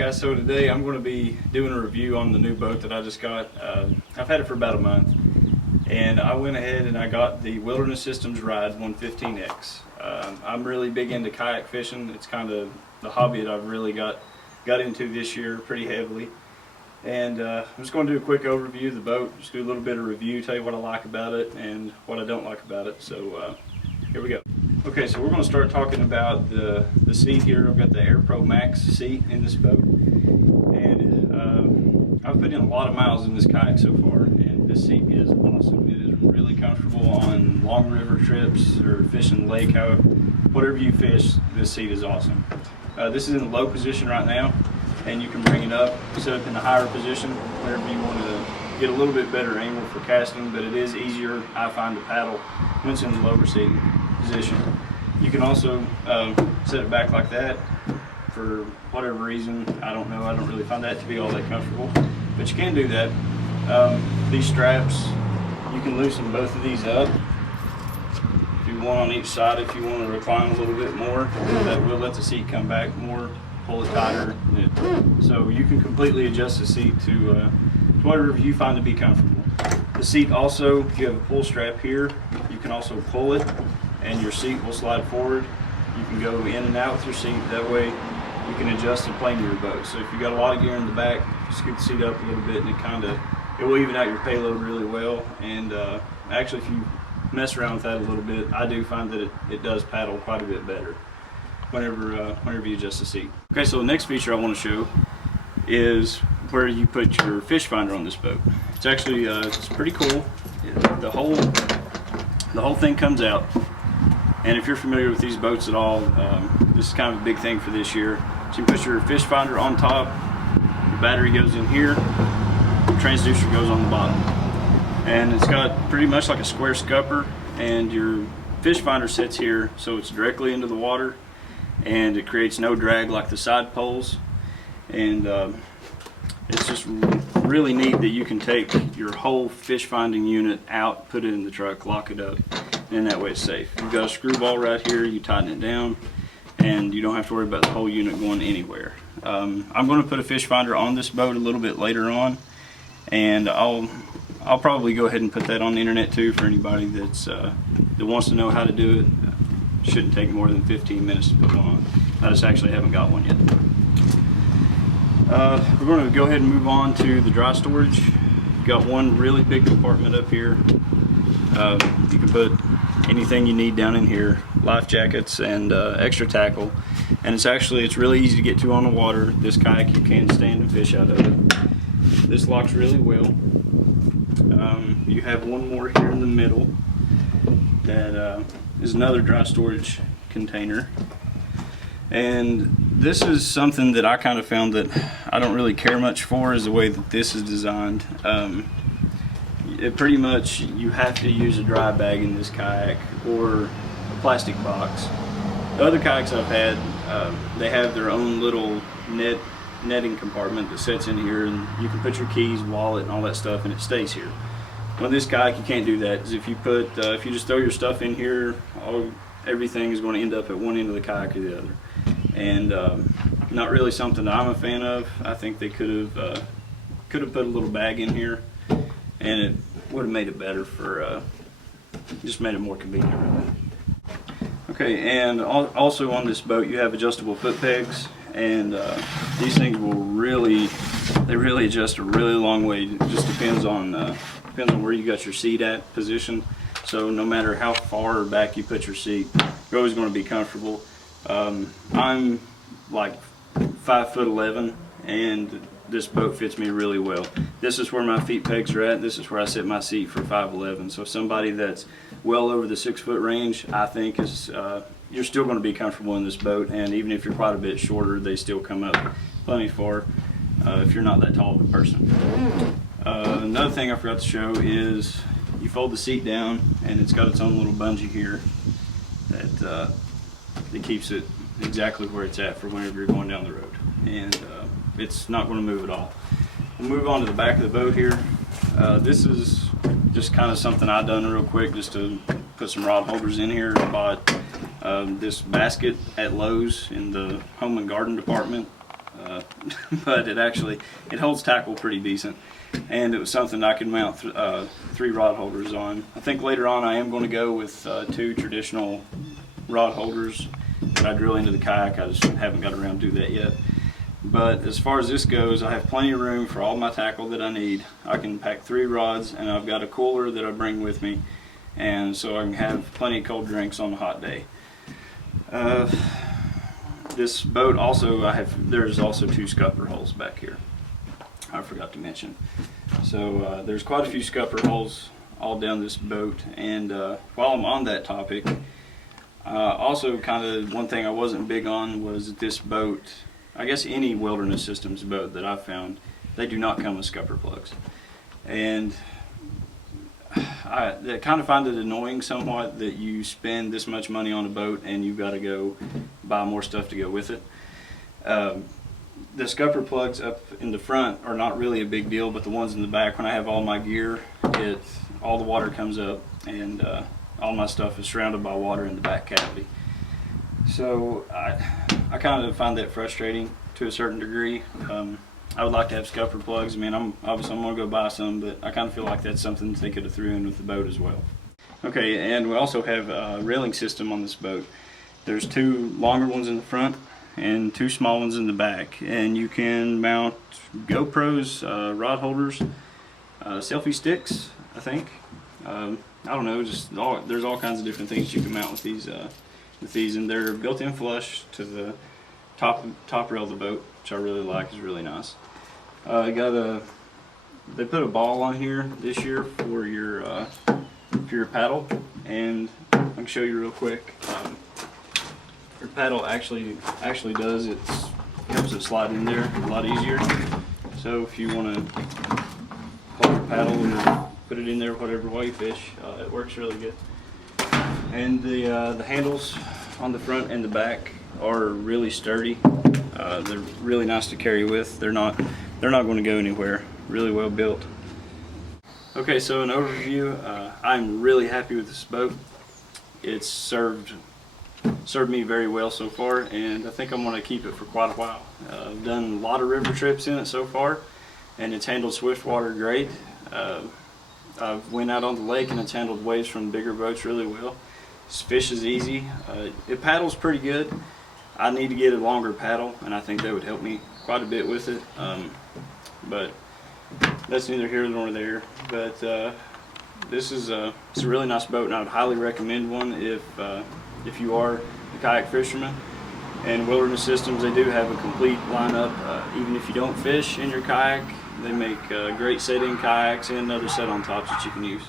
guys, so today I'm going to be doing a review on the new boat that I just got. I've had it for about a month, and I went ahead and I got the Wilderness Systems Ride 115X. I'm really big into kayak fishing. It's kind of the hobby that I've really got into this year pretty heavily. And I'm just going to do a quick overview of the boat, just do a little bit of review, tell you what I like about it and what I don't like about it. So here we go. Okay, so we're going to start talking about the seat here. I've got the AirPro Max seat in this boat, and I've put in a lot of miles in this kayak so far, and this seat is awesome. It is really comfortable on long river trips or fishing the lake. Whatever you fish, this seat is awesome. This is in the low position right now, and you can bring it up, set up in a higher position whenever you want to get a little bit better angle for casting, but it is easier, I find, to paddle when it's in the lower seat position. You can also set it back like that for whatever reason. I don't know. I don't really find that to be all that comfortable, but you can do that. These straps, you can loosen both of these up if you want on each side. If you want to recline a little bit more, that will let the seat come back more, pull it tighter. So you can completely adjust the seat to whatever you find to be comfortable. The seat also, if you have a pull strap here, you can also pull it and your seat will slide forward. You can go in and out with your seat. That way you can adjust the plane of your boat. So if you got a lot of gear in the back, scoot the seat up a little bit and it will even out your payload really well. And actually, if you mess around with that a little bit, I do find that it does paddle quite a bit better whenever you adjust the seat. Okay, so the next feature I want to show is where you put your fish finder on this boat. It's actually it's pretty cool. The whole thing comes out, and if you're familiar with these boats at all, this is kind of a big thing for this year. So you put your fish finder on top, the battery goes in here, the transducer goes on the bottom, and it's got pretty much like a square scupper, and your fish finder sits here so it's directly into the water, and it creates no drag like the side poles. And it's just really neat that you can take your whole fish finding unit out, put it in the truck, lock it up, and that way it's safe. You've got a screw ball right here, you tighten it down, and you don't have to worry about the whole unit going anywhere. I'm going to put a fish finder on this boat a little bit later on, and I'll probably go ahead and put that on the internet too for anybody that wants to know how to do it. Shouldn't take more than 15 minutes to put one on. I just actually haven't got one yet. We're going to go ahead and move on to the dry storage. We've got one really big compartment up here. You can put anything you need down in here, life jackets and extra tackle. And it's really easy to get to on the water. This kayak you can stand and fish out of it. This locks really well. You have one more here in the middle that is another dry storage container. And this is something that I kind of found that I don't really care much for, is the way that this is designed. Pretty much you have to use a dry bag in this kayak or a plastic box. The other kayaks I've had, they have their own little netting compartment that sits in here, and you can put your keys, wallet, and all that stuff, and it stays here. On this kayak you can't do that, because if you just throw your stuff in here, everything is going to end up at one end of the kayak or the other. And not really something that I'm a fan of. I think they could have put a little bag in here, and it would have made it better just made it more convenient, really. Okay, and also on this boat you have adjustable foot pegs, and these things will really adjust a really long way. It just depends on where you got your seat at position. So no matter how far back you put your seat, you're always going to be comfortable. I'm like 5'11", and this boat fits me really well. This is where my feet pegs are at. This is where I set my seat for 5'11". So somebody that's well over the 6 foot range, I think you're still going to be comfortable in this boat. And even if you're quite a bit shorter, they still come up plenty far if you're not that tall of a person. Another thing I forgot to show is you fold the seat down, and it's got its own little bungee here that keeps it exactly where it's at for whenever you're going down the road, and it's not going to move at all. We'll move on to the back of the boat here. This is just kind of something I've done real quick just to put some rod holders in here. I bought this basket at Lowe's in the home and garden department. but it holds tackle pretty decent, and it was something I could mount 3 rod holders on. I think later on I am going to go with 2 traditional rod holders that I drill into the kayak. I just haven't got around to do that yet. But as far as this goes, I have plenty of room for all my tackle that I need. I can pack 3 rods, and I've got a cooler that I bring with me, and so I can have plenty of cold drinks on a hot day. This boat also, there's also 2 scupper holes back here. I forgot to mention. So there's quite a few scupper holes all down this boat, and while I'm on that topic, also kind of one thing I wasn't big on was this boat. I guess any Wilderness Systems boat that I've found, they do not come with scupper plugs, and I kind of find it annoying somewhat that you spend this much money on a boat and you've got to go buy more stuff to go with it. The scupper plugs up in the front are not really a big deal, but the ones in the back, when I have all my gear, all the water comes up, and all my stuff is surrounded by water in the back cavity. So I kind of find that frustrating to a certain degree. I would like to have scupper plugs. I mean, I'm going to go buy some, but I kind of feel like that's something they could have threw in with the boat as well. Okay, and we also have a railing system on this boat. There's 2 longer ones in the front and 2 small ones in the back, and you can mount GoPros, rod holders, selfie sticks, I think. I don't know, there's all kinds of different things you can mount with these, and they're built-in flush to the top rail of the boat, which I really like. Is really nice. They put a ball on here this year for your paddle, and I can show you real quick. Your paddle actually does helps it slide in there a lot easier. So if you want to hold your paddle and put it in there whatever way you fish, it works really good. And the handles on the front and the back are really sturdy. They're really nice to carry with. They're not going to go anywhere. Really well built. Okay, so an overview. I'm really happy with this boat. It's served me very well so far, and I think I'm going to keep it for quite a while. I've done a lot of river trips in it so far, and it's handled swift water great. I've went out on the lake and it's handled waves from bigger boats really well. This fish is easy. It paddles pretty good. I need to get a longer paddle, and I think that would help me quite a bit with it. But that's neither here nor there. But it's a really nice boat, and I would highly recommend one if you are a kayak fisherman. And Wilderness Systems, they do have a complete lineup. Even if you don't fish in your kayak, they make great set-in kayaks and other set-on tops that you can use.